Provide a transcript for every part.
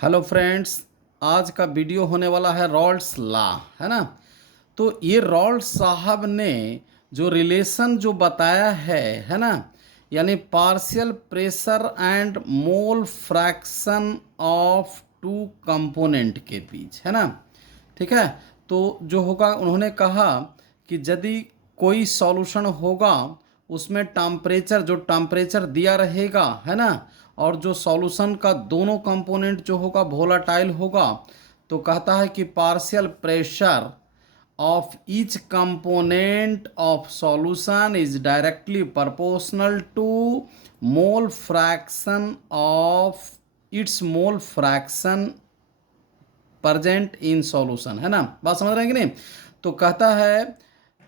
Hello friends, आज का video होने वाला है रॉल्स लॉ, है ना। तो ये रॉल्स साहब ने जो रिलेशन जो बताया है ना, यानी partial pressure and mole fraction of two component के बीच, है ना। ठीक है। तो जो होगा, उन्होंने कहा कि यदि कोई सॉल्यूशन होगा उसमें टेम्परेचर, जो टेम्परेचर दिया रहेगा, है ना, और जो सॉल्यूशन का दोनों कंपोनेंट जो होगा वोलाटाइल होगा, तो कहता है कि partial pressure of each component of solution is directly proportional to mole fraction of its mole fraction present in solution, है ना। बात समझ रहे हैं कि नहीं। तो कहता है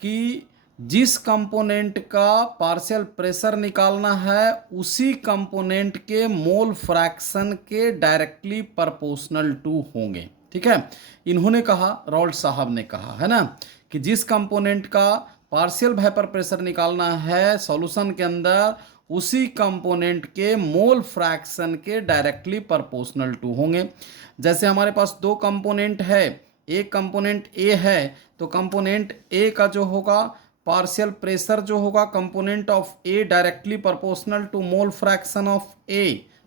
कि जिस कंपोनेंट का पार्शियल प्रेशर निकालना है उसी कंपोनेंट के मोल फ्रैक्शन के डायरेक्टली प्रोपोर्शनल टू होंगे। ठीक है। इन्होंने कहा, रॉल्ट साहब ने कहा, है ना, कि जिस कंपोनेंट का पार्शियल वेपर प्रेशर निकालना है सॉल्यूशन के अंदर उसी कंपोनेंट के मोल फ्रैक्शन के डायरेक्टली प्रोपोर्शनल टू होंगे। जैसे हमारे पास दो कंपोनेंट है, एक कंपोनेंट ए है, तो कंपोनेंट ए का जो होगा पार्शियल प्रेशर जो होगा component of A directly proportional to mole fraction of A,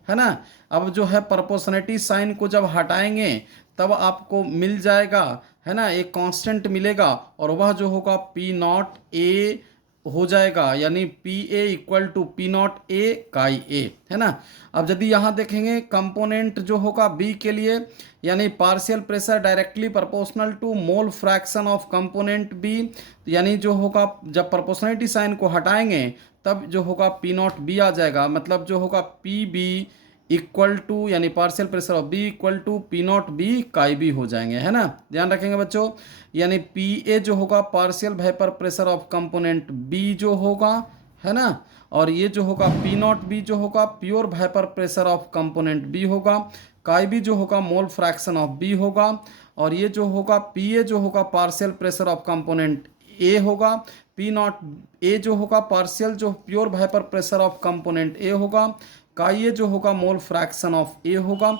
है ना। अब जो है प्रोपोर्शनलिटी साइन को जब हटाएंगे तब आपको मिल जाएगा, है ना, एक कांस्टेंट मिलेगा और वह जो होगा पी नॉट ए हो जाएगा, यानी p a equal to P naught A chi a, है ना। अब यदि यहाँ देखेंगे कंपोनेंट जो होगा बी के लिए, यानी partial pressure directly proportional to mole fraction of component B, यानी जो होगा जब प्रोपोर्शनलिटी साइन को हटाएंगे तब जो होगा पी नॉट बी आ जाएगा, मतलब जो होगा पी बी इक्वल टू, यानी partial pressure of B equal to P naught B chi B हो जाएंगे, है ना। ध्यान रखेंगे बच्चों, यानी पी ए जो होगा partial vapour pressure of component B जो होगा, है ना, और ये जो होगा पी नॉट बी जो होगा pure vapour pressure of component B होगा, काई बी जो होगा मोल फ्रैक्शन ऑफ बी होगा, और ये जो होगा पी ए जो होगा पार्शियल प्रेशर ऑफ कंपोनेंट ए होगा, पी नॉट ए जो होगा पार्शियल जो pure vapour pressure of component ए होगा, का ये जो होगा मोल फ्रैक्शन ऑफ ए होगा।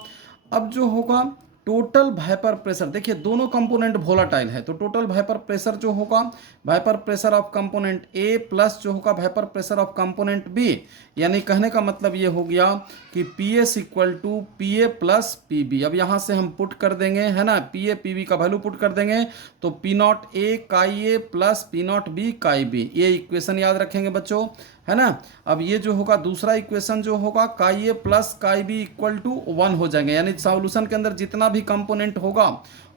अब जो होगा टोटल वेपर प्रेशर, देखिए दोनों कंपोनेंट वोलाटाइल है, तो टोटल वेपर प्रेशर जो होगा vapour pressure of component A plus जो होगा vapour pressure of component B, यानी कहने का मतलब ये हो गया कि P S equal to P A plus P B. अब यहाँ से हम पुट कर देंगे, है ना, पी ए पी बी का वैल्यू पुट कर देंगे, तो P naught A chi A plus P naught B chi B, ये इक्वेशन याद रखेंगे बच्चों, है ना। अब ये जो होगा दूसरा इक्वेशन जो होगा chi A plus chi B equal to 1 हो जाएंगे, यानी सॉल्यूशन के अंदर जितना भी कंपोनेंट होगा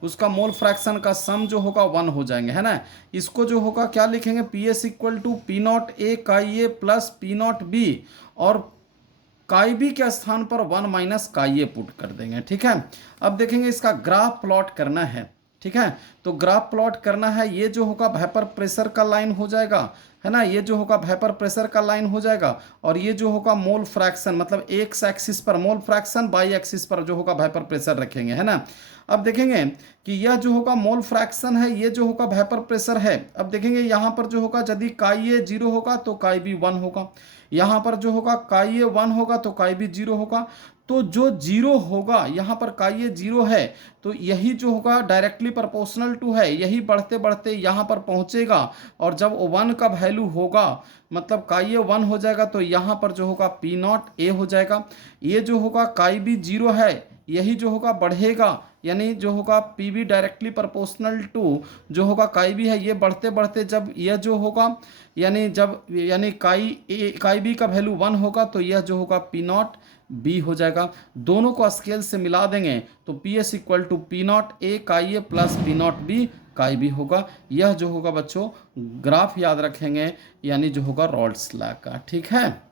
उसका मोल फ्रैक्शन का सम जो होगा 1 हो जाएंगे, है ना। इसको जो होगा क्या लिखेंगे, P S equal to P naught A chi A plus P naught B, और काई बी के स्थान पर 1 माइनस काई ए पुट कर देंगे। ठीक है। अब देखेंगे इसका ग्राफ प्लॉट करना है। ठीक है। तो ग्राफ प्लॉट करना है, ये जो होगा वेपर प्रेशर का लाइन हो जाएगा, है ना, ये जो होगा वेपर प्रेशर का लाइन हो जाएगा, और ये जो होगा मोल फ्रैक्शन, मतलब एक्स एक्सिस पर मोल फ्रैक्शन, बाई एक्सिस पर जो होगा वेपर प्रेशर रखेंगे, है ना। अब देखेंगे कि यह जो होगा मोल फ्रैक्शन है, ये जो होगा वेपर प्रेशर है। अब देखेंगे यहाँ पर जो होगा यदि काई ए 0 होगा तो काई बी 1 होगा, यहाँ पर जो होगा काई ए 1 होगा तो काई बी 0 होगा। तो जो 0 होगा यहाँ पर काई ए 0 है, तो यही जो होगा डायरेक्टली प्रोपोर्शनल टू है, यही बढ़ते बढ़ते यहाँ पर पहुँचेगा, और जब 1 का वैल्यू होगा मतलब काई ए 1 हो जाएगा, तो यहाँ पर जो होगा पी नॉट ए हो जाएगा। ये जो होगा काई बी 0 है, यही जो होगा बढ़ेगा, यानी जो होगा P B directly proportional to जो होगा काई बी है, ये बढ़ते बढ़ते जब यह जो होगा यानी काई बी का वैल्यू 1 होगा, तो यह जो होगा पी नॉट बी हो जाएगा। दोनों को स्केल से मिला देंगे तो P S equal to P naught A chi A plus P naught B chi B होगा। यह जो होगा बच्चों ग्राफ याद रखेंगे, यानी जो होगा रॉल्स लॉ का। ठीक है।